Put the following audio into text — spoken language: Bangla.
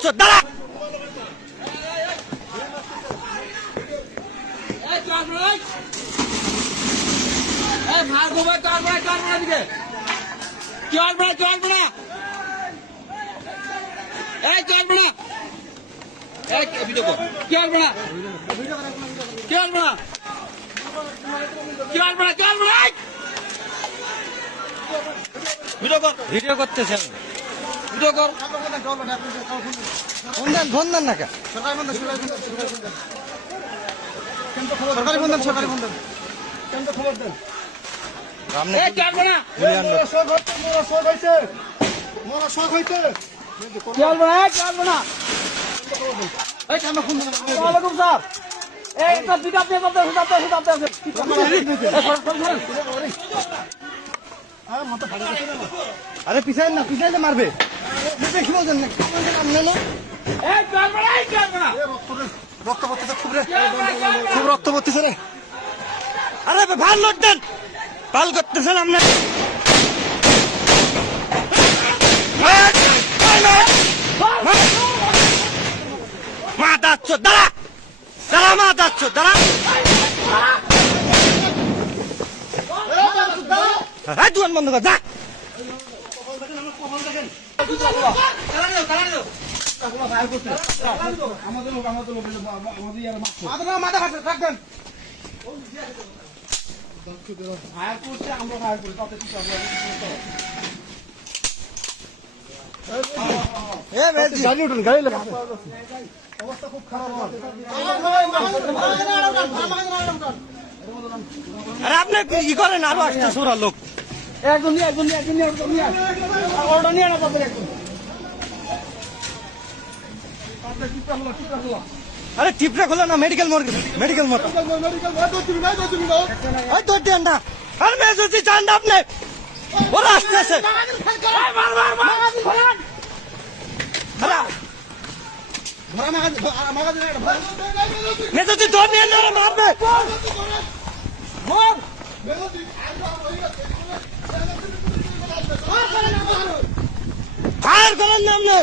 মাদাচ্ছো দাঁড়া। ভিডিও করতেছেন, ভিডিও কর। ফোন দেন না কে? সরকারি ফোন দেন, সরকারি ফোন দেন। খবর দেন। আরে পিছাই না, পিছাইলে মারবে। রক্ত পড়তেছে খুব রে, খুব রক্ত পড়তেছে রে। আরে ভাল লোট দেন, পাল করতেছেন আপনি। মা দাচ্ছ দাঁড়া, দাঁড়া মা দাচ্ছ দাঁড়া। দোকান বন্ধ কর, যা। মাথা খাচ্ছে থাকবেন। অবস্থা খুব খারাপ। আরে আপনি কি করেন? আরো আসছে সোরা লোক। একজন আরে টিপটা খোলা না, মেডিকেল মেডিকেল মতো না। আর মেজুতি চান না আপনি, ওরা আসতেছে। মেজুতি ধর নিয়ে মারবে। ফায়ার করেন না আপনি।